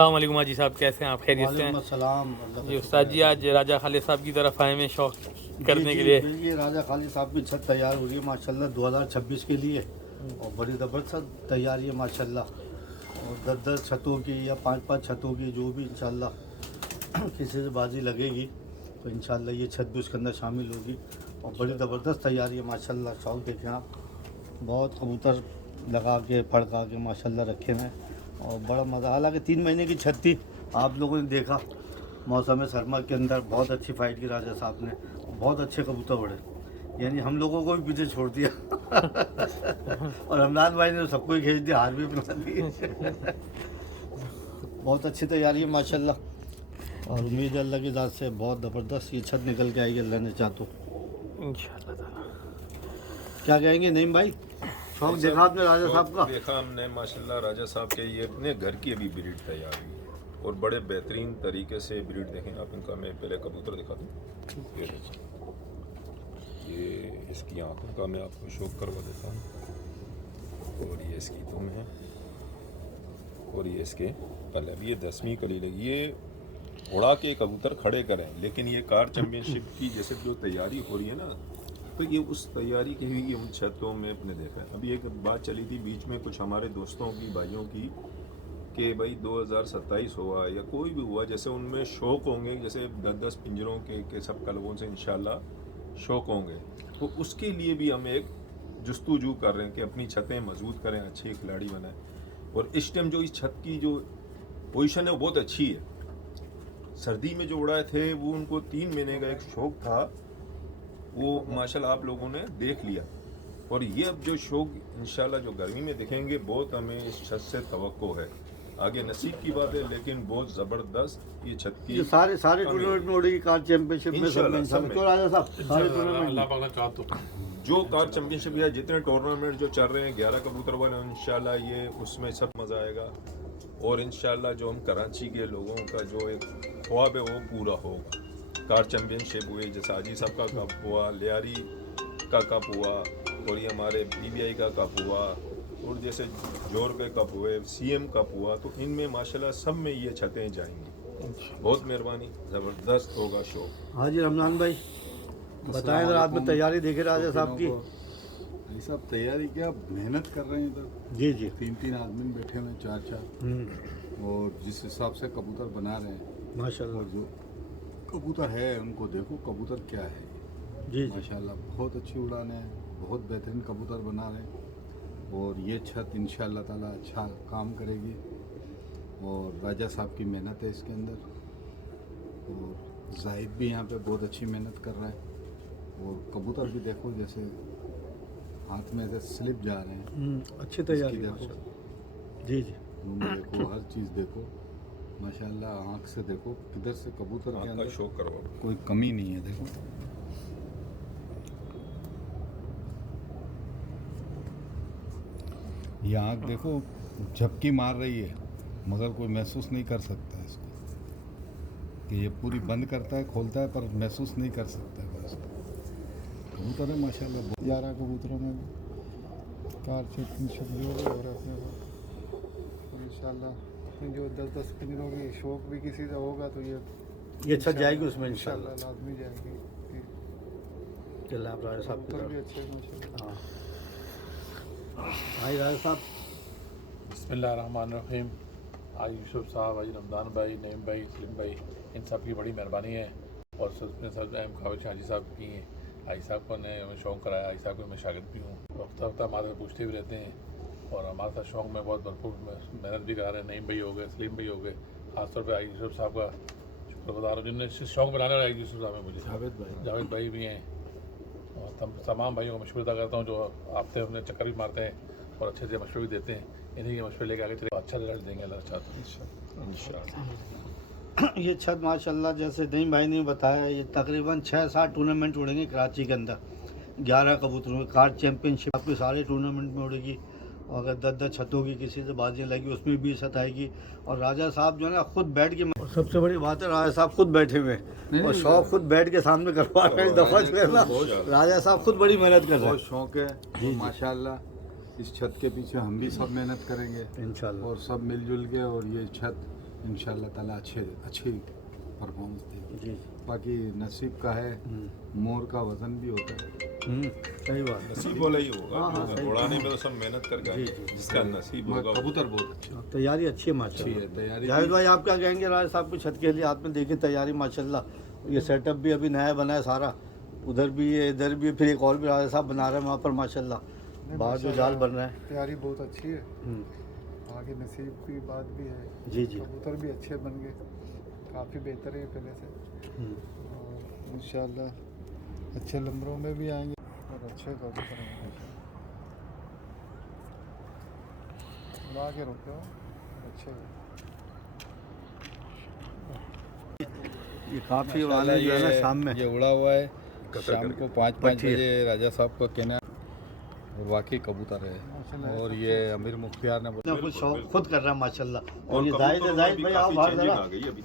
अस्सलाम वालेकुम हाजी साहब, कैसे हैं आप? खैरियत से हैं? वालेकुम जी उस्ताद जी, आज राजा खालिद साहब की तरफ आए हैं शौक करने के लिए। ये राजा खालिद साहब की छत तैयार हो रही है माशाल्लाह 2026 के लिए और बड़ी ज़बरदस्त तैयारी है माशाल्लाह। और 10-10 छतों की या 5-5 छतों की जो भी इंशाल्लाह किसी से बाजी लगेगी तो इंशाल्लाह ये छत भी उसके अंदर शामिल होगी और बड़ी ज़बरदस्त तैयारी है माशाल्लाह। शौक देखें आप, बहुत कबूतर लगा के फड़का के माशाल्लाह रखे हैं और बड़ा मज़ा। हालांकि 3 महीने की छत थी, आप लोगों ने देखा मौसम सरमा के अंदर बहुत अच्छी फाइट की राजा साहब ने, बहुत अच्छे कबूतर उड़े, यानी हम लोगों को भी पीछे छोड़ दिया और हमदान भाई ने तो सबको ही खींच दिया, हार भी बना दी बहुत अच्छी तैयारी है माशाल्लाह और उम्मीद है अल्लाह की ज़ात से बहुत ज़बरदस्त ये छत निकल के आएगी अल्लाह ने चाहतो इंशाअल्लाह ताला। क्या कहेंगे नईम भाई? शौक देखा आपने राजा साहब का? देखा हमने माशाल्लाह राजा साहब के ये अपने घर की अभी ब्रीड तैयार हुई है और बड़े बेहतरीन तरीके से ब्रीड देखें आप इनका। मैं पहले कबूतर दिखा दूँ, ये इसकी आंखों का मैं आपको शौक करवा देता हूँ और ये इसकी दुम है और ये इसके पल्ले। ये 10वीं कली लगी, ये उड़ा के कबूतर खड़े करें, लेकिन ये कार चैम्पियनशिप की जैसे जो तैयारी हो रही है ना, तो ये उस तैयारी की हुई उन छतों में अपने देखा है। अभी एक बात चली थी बीच में कुछ हमारे दोस्तों की, भाइयों की, कि भाई 2027 हुआ या कोई भी हुआ, जैसे उनमें शौक होंगे, जैसे 10-10 पिंजरों के सब कलबों से इंशाल्लाह शौक होंगे, तो उसके लिए भी हम एक जुस्तुजू कर रहे हैं कि अपनी छतें मजबूत करें, अच्छे खिलाड़ी बनाएं। और इस टाइम जो इस छत की जो पोजीशन है वो बहुत अच्छी है। सर्दी में जो उड़ाए थे वो उनको 3 महीने का एक शौक था, वो माशाल्लाह आप लोगों ने देख लिया। और ये अब जो शौक इंशाल्लाह जो गर्मी में दिखेंगे, बहुत हमें इस छत से तवक्को है। आगे नसीब की बात है, लेकिन बहुत ज़बरदस्त ये छत की। ये सारे टूर्नामेंट में उड़ेगी कार चैंपियनशिप में सब में इंशाल्लाह। तो राजा साहब सारे टूर्नामेंट जो कार चैंपियनशिप या जितने टूर्नामेंट जो चल रहे हैं 11 कबूतर वाले, इंशाल्लाह ये उसमें सब मज़ा आएगा। और इंशाल्लाह जो हम कराची के लोगों का जो एक ख्वाब है वो पूरा होगा। कार चैम्पियनशिप हुई, जैसे हाजी साहब का कप हुआ, लियारी का कप हुआ और ये हमारे BBI का कप हुआ और जैसे जोर के कप हुए, CM कप हुआ, तो इनमें माशाल्लाह सब में ये छतें जाएंगी। बहुत मेहरबानी, ज़बरदस्त होगा शो। हाजी रमजान भाई बताएं, अगर आपने तैयारी देखी राजा साहब की? ये सब तैयारी क्या मेहनत कर रहे हैं इधर। जी जी 3-3 आदमी बैठे हुए हैं, 4-4, और जिस हिसाब से कबूतर बना रहे हैं माशाल्लाह। और जो कबूतर है उनको देखो कबूतर क्या है। जी माशाल्लाह बहुत अच्छी उड़ान है, बहुत बेहतरीन कबूतर बना रहे हैं और ये छत इंशाल्लाह ताला अच्छा काम करेगी और राजा साहब की मेहनत है इसके अंदर। और जाहिद भी यहाँ पे बहुत अच्छी मेहनत कर रहा है और कबूतर भी देखो जैसे हाथ में ऐसे स्लिप जा रहे हैं। अच्छी तैयारी देखो, जी जी देखो हर चीज़ देखो माशाल्लाह, आँख से देखो किधर से कबूतर के आपका अंदर शौक करवा। कोई कमी नहीं है। देखो ये आँख देखो झपकी मार रही है मगर कोई महसूस नहीं कर सकता है इसको, कि ये पूरी बंद करता है खोलता है पर महसूस नहीं कर सकता है बस। कबूतर है माशाल्लाह 11 कबूतरों में कार चैंपियनशिप भी हो रहा है और इंशाल्लाह जो 10-10 पिंजरों की शौक भी किसी का होगा तो ये छत जाएगी उसमें इंशाल्लाह। लाजमी जाएगी। चलिए आप राजा साहब कबूतर भी अच्छे हैं माशाल्लाह। हाँ भाई राजा साहब। बिस्मिल्लाहिर्रहमानिर्रहीम। आज यूसुफ साहब, आज रमज़ान भाई, नईम भाई, सलीम भाई, इन सब की बड़ी मेहरबानी है और सब अहम ख्वाहिश हाजी साहब की हैं। हाजी साहब को ने हमें शौक़ कराया, हाजी साहब को मैं शागिर्द भी हूँ, वक्त वक्त हमारे पूछते भी रहते हैं और हमारे साथ शौक़ में बहुत भरपूर मेहनत भी करा रहे हैं। नईम भाई हो गए, सलीम भाई हो गए, ख़ासतौर पर हाजी यूसुफ साहब का शुक्रगुजार हूँ जिनने शौक़ बनाने वाले हाजी यूसुफ साहब हैं मुझे। जावेद भाई भी हैं और तमाम भाइयों को मशवरा करता हूँ जो हफ्ते अपने चक्कर भी मारते हैं और अच्छे से मशवरे भी देते हैं। इन्हीं के मशवरे लेके आगे चले अच्छा रिजल्ट देंगे अल्लाह चाहता हूँ इंशाअल्लाह। ये छत माशाल्लाह जैसे नईम भाई ने बताया, ये तकरीबन 6-7 टूर्नामेंट उड़ेंगे कराची के अंदर। 11 कबूतरों में कार चैंपियनशिप आपके सारे टूर्नामेंट में उड़ेगी और अगर 10-10 छतों की किसी से बाजियाँ लगी उसमें भी छत आएगी। और राजा साहब जो है ना खुद बैठ के, और सबसे बड़ी बात है राजा साहब खुद बैठे हुए हैं और शौक खुद बैठ के सामने करवा रहे हैं। दफ़ा जो है ना राजा साहब खुद बड़ी मेहनत कर रहे हैं। बहुत शौक है माशाल्लाह। इस छत के पीछे हम भी सब मेहनत करेंगे इंशाल्लाह और सब मिलजुल के और ये छत इंशाल्लाह ताला अच्छी परफॉर्मेंस देगी। जी बाकी नसीब का है, मोर का वजन भी होता है। सही बात है। नसीब वाला ही होगा, हाँ, हाँ, सही उड़ाने में तो सब मेहनत करके आए जी, हैं। जी। जिसका नसीब होगा कबूतर बहुत अच्छे हैं। तैयारी अच्छी है अच्छी माशाल्लाह। है तैयारी। जावेद भाई आप क्या कहेंगे राज साहब की छत के लिए? आपने देखी तैयारी माशाल्लाह, ये सेटअप भी अभी नया बना है सारा, उधर भी है इधर भी, फिर एक और भी राज साहब बना रहे हैं वहाँ पर माशाल्लाह, बाहर जो जाल बन रहा है। तैयारी बहुत अच्छी है, हम्म, आगे नसीब की बात भी है। जी जी। कबूतर भी अच्छे बन गए, काफ़ी बेहतर है पहले से, हम्म, और इंशाल्लाह अच्छे नंबरों में भी आएंगे और अच्छे कबूतर होंगे। उड़ा के रुके हो अच्छे। ये काफ़ी उड़ाने जो है ना शाम में। ये उड़ा हुआ है कतर शाम करके। को 5 पट्टी है। बजे राजा साहब का कहना है, और वाकई कबूतर है। माशाल्लाह और ये अमीर मुख्तियार ने अपना खुद शौक खुद कर रहा है माशाल्लाह। और ये कबूतरों जाहिद है, में जाहिद भी भाई काफी आप बाहर changing जरा। आ गई अभी।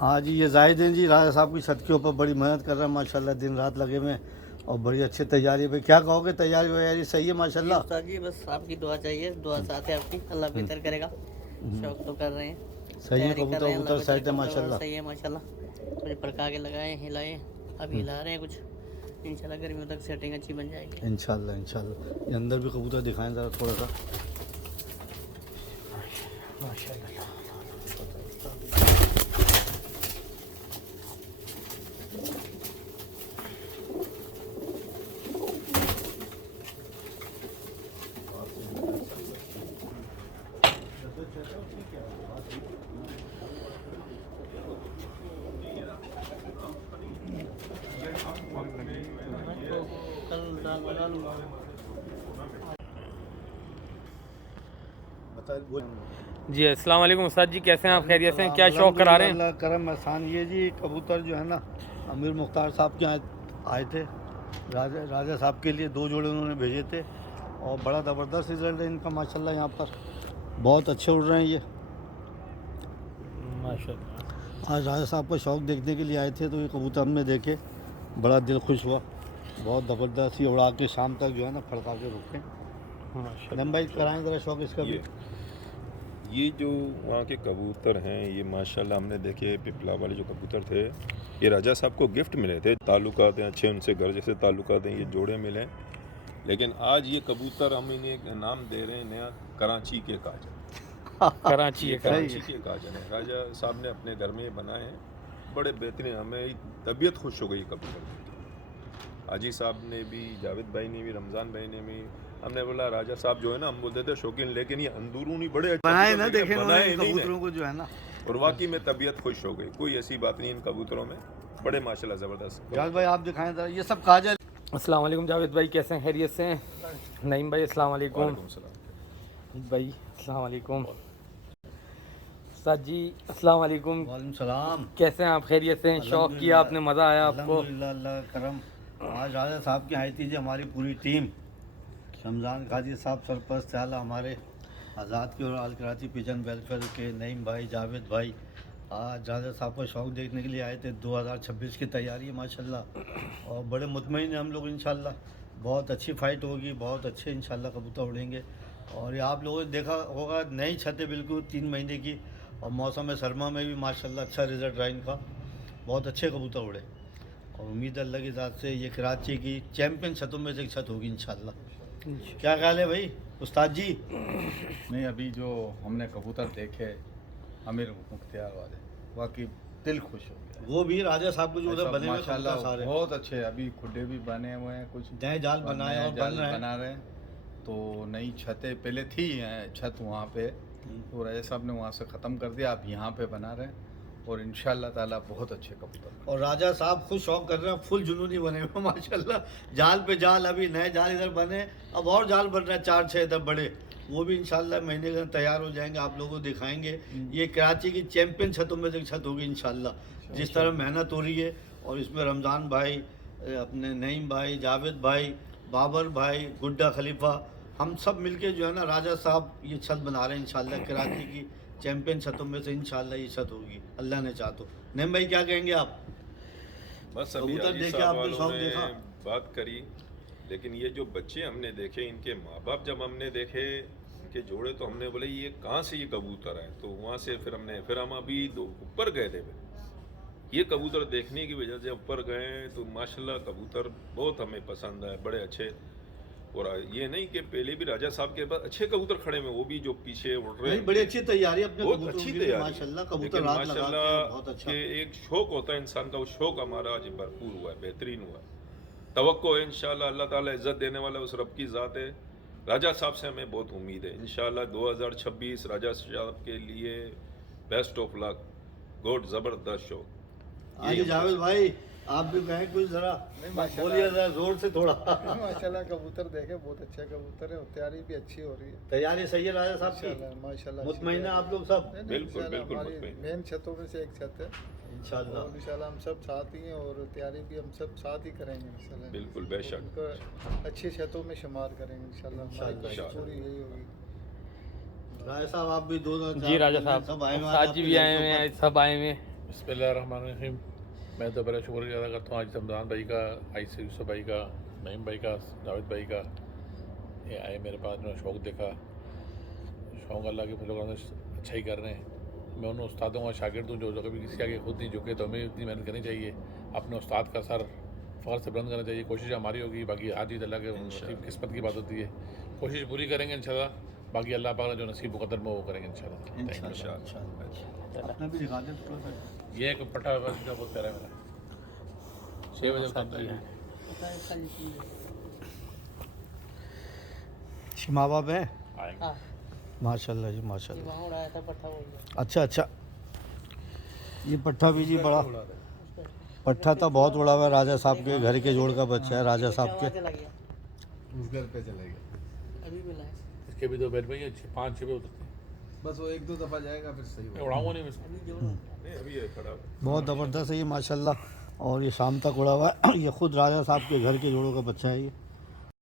हाँ जी, ये जाहिद हैं जी, राजा साहब की छत के ऊपर बड़ी मेहनत कर रहे हैं माशाल्लाह, दिन रात लगे हुए हैं और बड़ी अच्छी तैयारी है। भाई क्या कहोगे, तैयारी वैयारी सही है माशाल्लाह? उस्ताद जी बस आपकी दुआ चाहिए, दुआ साथ है आपकी, अल्लाह बेहतर करेगा। शौक तो कर रहे हैं, सही है, तैयारी कर रहे हैं, कबूतर अल्लाह सेट है बेहतर माशाल्लाह। सही है माशाल्लाह। कुछ पड़का के लगाए, हिलाए, अभी हिला रहे हैं कुछ, इंशाल्लाह गर्मियों तक सेटिंग अच्छी बन जाएगी। इंशाल्लाह इंशाल्लाह। ये अंदर भी कबूतर दिखाएं ज़रा थोड़ा सा। कल दाल बना लूँगा। जी अस्सलाम वालेकुम उस्ताद जी, कैसे हैं आप? खैरियत से हैं? क्या शौक करा रहे हैं? अल्लाह करम एहसान। ये जी कबूतर जो है ना अमीर मुख्तार साहब के यहाँ आए थे, राजा साहब के लिए 2 जोड़े उन्होंने भेजे थे और बड़ा ज़बरदस्त रिजल्ट है इनका माशाल्लाह। यहाँ पर बहुत अच्छे उड़ रहे हैं ये। माशाल्लाह। आज राजा साहब का शौक़ देखने के लिए आए थे तो ये कबूतर हमने देखे, बड़ा दिल खुश हुआ। बहुत ज़बरदस्त, ये उड़ा के शाम तक जो है ना फड़का के रुके। माशाल्लाह। नम भाई कराएँ ज़रा शौक़ इसका भी। ये जो वहाँ के कबूतर हैं, ये माशाल्लाह हमने देखे पिपला वाले जो कबूतर थे, ये राजा साहब को गिफ्ट मिले थे। ताल्लुकात हैं अच्छे, उनसे घर जैसे ताल्लुकात हैं, ये जोड़े मिले। लेकिन आज ये कबूतर हम इन्हें एक नाम दे रहे हैं नया, कराची के काजल। कराची है कराची के काजल है, राजा साहब ने अपने घर में बनाए हैं, बड़े बेहतरीन। हमें तबीयत खुश हो गई कबूतर देख के। हाजी साहब ने भी, जावेद भाई ने भी, रमज़ान भाई ने भी, हमने बोला राजा साहब जो है ना, हम बोलते थे शौकीन, लेकिन ये अंदरूनी बड़े अच्छे बनाए कबूतर ना, देखे बनाए उन्होंने नहीं कबूतरों को जो है ना। और वाकई में तबीयत खुश हो गई। कोई ऐसी बात नहीं इन कबूतरों में, बड़े माशाल्लाह ज़बरदस्त। जावेद भाई आप दिखाएं ज़रा, ये सब काजल। अस्सलाम वालेकुम जावेद भाई, कैसे हैं? खैरियत से हैं? नईम भाई अस्सलाम वालेकुम। वालेकुम सलाम। भाई अस्सलाम वालेकुम। उस्ताद जी अस्सलाम वालेकुम, वालेकुम सलाम। कैसे हैं आप? खैरियत से हैं? शौक किया आपने, मज़ा आया आपको? अल्हम्दुलिल्लाह, अल्लाह का करम। आज राजा साहब की आई थी जी हमारी पूरी टीम, रमज़ान काजी साहब सरपरस्त आला, हमारे आज़ाद के और आल कराची पिजन वेलफेयर के नईम भाई, जावेद भाई। आज राजा साहब का शौक़ देखने के लिए आए थे। 2026 की तैयारी है माशाल्लाह और बड़े मुतमईन हैं हम लोग इंशाल्लाह। बहुत अच्छी फ़ाइट होगी, बहुत अच्छे इंशाल्लाह कबूतर उड़ेंगे। और ये आप लोगों ने देखा होगा, नई छत है बिल्कुल 3 महीने की, और मौसम सरमा में भी माशाल्लाह अच्छा रिज़ल्ट रहा इनका, बहुत अच्छे कबूतर उड़े। और उम्मीद अल्लाह की ज़ात से ये कराची की चैम्पियन छतों में से एक छत होगी इंशाल्लाह। क्या ख्याल है भाई उस्ताद जी? नहीं, अभी जो हमने कबूतर देखे अमीर मुख्तियार वाले, वाकई दिल खुश हो गया। वो भी राजा साहब को जो उधर ऐसा बने हुए माशाल्लाह कबूतर सारे बहुत अच्छे। अभी खुडे भी बने हुए हैं, कुछ नए जाल बनाए नए और जाल बन रहे हैं। बना रहे हैं। तो नई छतें पहले थी छत वहाँ पे, तो राजा साहब ने वहाँ से ख़त्म कर दिया, अब यहाँ पे बना रहे हैं और इंशाल्लाह ताला बहुत अच्छे कबूतर। और राजा साहब खुद शौक कर रहे हैं, फुल जुनूनी बने हुए माशाल्लाह। जाल पे जाल, अभी नए जाल इधर बने, अब और जाल बन रहे हैं 4-6 इधर बड़े, वो भी इंशाल्लाह महीने के अंदर तैयार हो जाएंगे, आप लोगों को दिखाएंगे। ये कराची की चैम्पियन छतों में से एक छत होगी इंशाल्लाह। जिस तरह मेहनत हो रही है, और इसमें रमज़ान भाई, अपने नईम भाई, जावेद भाई, बाबर भाई, गुड्डा खलीफा, हम सब मिलके जो है ना राजा साहब ये छत बना रहे हैं इंशाल्लाह। कराची की चैम्पियन छतों में से इंशाल्लाह ये छत होगी, अल्लाह ने चाह तो। नईम भाई क्या कहेंगे आप? बस अभी कबूतर हाजी देखे, साहब आपने वालों शौक ने देखा? बात करी, लेकिन ये जो बच्चे हमने देखे, इनके माँ बाप जब हमने देखे, के जोड़े तो हमने बोले ये कहाँ से ये कबूतर है, तो वहाँ से फिर हम अभी ऊपर गए थे। ये कबूतर देखने की वजह से ऊपर गए तो माशाल्लाह कबूतर बहुत हमें पसंद आए, बड़े अच्छे। और ये नहीं कि पहले भी राजा साहब के पास अच्छे कबूतर खड़े हुए, वो भी जो पीछे उड़ रहे हैं, बड़ी अच्छी तैयारी अपने बहुत कबूतरों अच्छी की, तैयारी माशाल्लाह कबूतर लेकिन रात लगाते हैं, माशाल्लाह बहुत अच्छा। कि एक शौक होता है इंसान का, वो शौक हमारा आज भरपूर हुआ है, बेहतरीन हुआ है। तवक्को है इंशाल्लाह, अल्लाह ताला इज्जत देने वाला उस रब की ज़ात है। राजा साहब से हमें बहुत उम्मीद है इंशाल्लाह 2026 राजा साहब के लिए बेस्ट ऑफ लक, गुड ज़बरदस्त शो। आगे जावेद भाई आप भी कहें कुछ जरा, बोलिए जरा जोर से थोड़ा। माशाल्लाह कबूतर देखे बहुत अच्छे कबूतर है और तैयारी भी अच्छी हो रही है तैयारी सही है राजा साहब माशाल्लाह की, माशाल्लाह। मुतमईन है आप लोग सब? बिल्कुल, बिल्कुल हमारी मुतमईन। मेन छतों में से एक छत है इंशाल्लाह और इंशाल्लाह हम सब साथ ही हैं और तैयारी भी हम सब साथ ही करेंगे इंशाल्लाह। बिल्कुल, बेशक। उनको अच्छी छतों में शुमार करेंगे इंशाल्लाह, हमारी कोशिश इंशाल्लाह। पूरी यही होगी। राजा साहब आप भी 2 जी राजा साहब, सब आए हुए हैं साथ जी भी आपके आए हुए हैं, सब आए हुए हैं। बिस्मिल्लाहिर्रहमानिर्रहीम। मैं तो बड़ा शुक्र अदा करता हूँ आज रमज़ान भाई का, आयशा यूसुफ भाई का, नईम भाई का, जावेद भाई का। ये आए मेरे पास, उन्होंने शौक़ देखा, शौक़ अल्लाह के फजल से अच्छा ही कर रहे हैं। मैं उन उस्तादों का शागिर्द हूँ जो कभी किसी आगे खुद नहीं झुके, तो हमें इतनी मेहनत करनी चाहिए, अपने उस्ताद का सर फ़ख्र से बुलंद करना चाहिए। कोशिश हमारी होगी, बाकी आजीज अल्लाह के नसीब किस्मत की बात होती है, कोशिश पूरी करेंगे इंशाल्लाह। बाकी अल्लाह पाक ने जो नसीब मुक़द्दर में वो करेंगे इंशाल्लाह। इंशाल्लाह। अपना भी दिखा दें थोड़ा सा। ये एक पट्टा का बहुत प्यारा है मेरा, 6 बजे तक है। माँ बाप है आएंगे। हाँ, माशाल्लाह जी ये माशाल्लाह। वहाँ उड़ाया था पट्टा बोल रहा। अच्छा अच्छा, ये पट्ठा भी जी बड़ा पट्ठा था, बहुत उड़ा हुआ है, राजा साहब के घर के जोड़ का बच्चा है राजा साहब के। चला गया, उस घर पे चले गए। अभी मिला है, इसके भी 2 बैठ में 5-6 पे उतरते हैं। बस वो 1-2 दफ़ा जाएगा फिर सही मैं उड़ाऊंगा नहीं मैं इसको। अभी जोड़ो। नहीं अभी ये खड़ा है। बहुत ज़बरदस्त है ये माशाल्लाह, और ये शाम तक उड़ा हुआ है। ये खुद राजा साहब के घर के जोड़ों का बच्चा है ये।